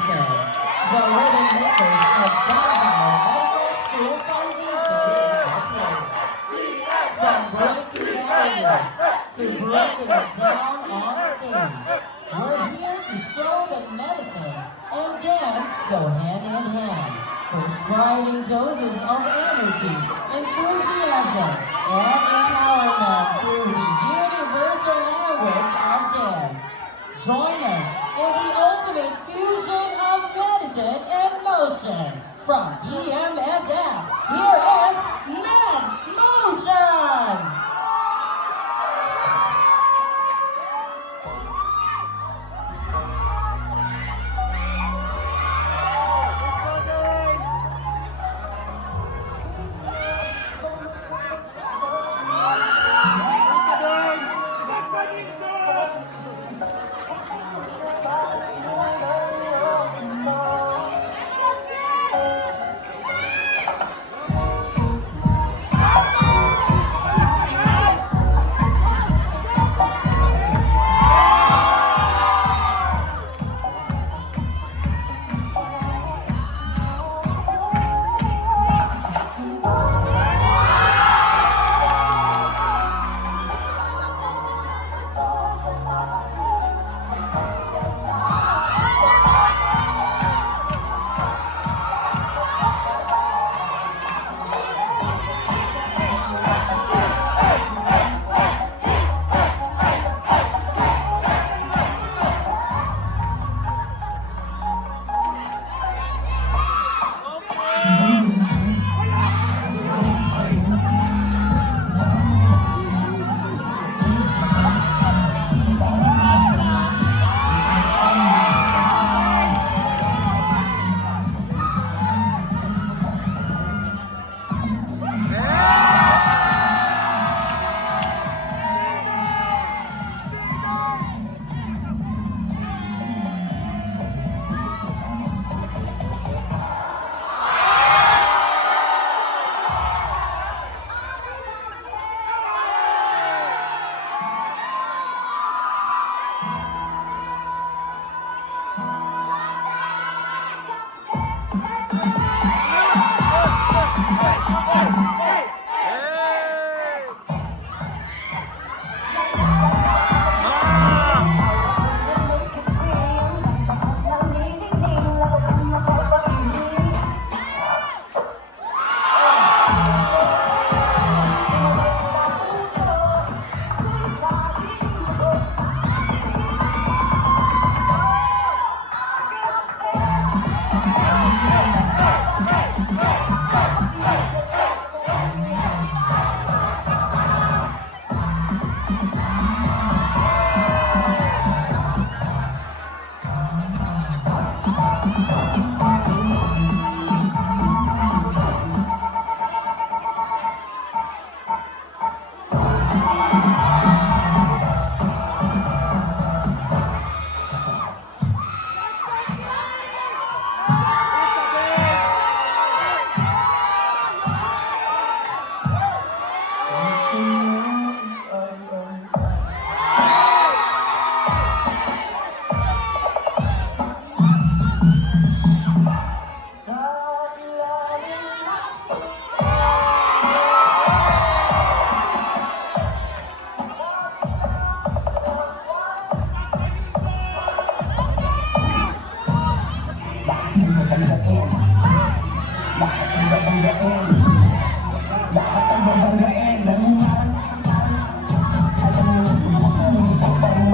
Foundation, the living makers of Mindanao Medical School Foundation Incorporated. From breaking barriers to breaking it down on stage, we're here to show that medicine and dance go hand in hand, prescribing doses of energy, enthusiasm, and empowerment through the universal language of dance. Join us in the ultimate fusion of medicine and motion. From PMSF, here is Medmotion!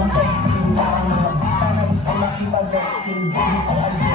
Alam mo, parang mga bata na gusto makipag-testing. Hindi ko alam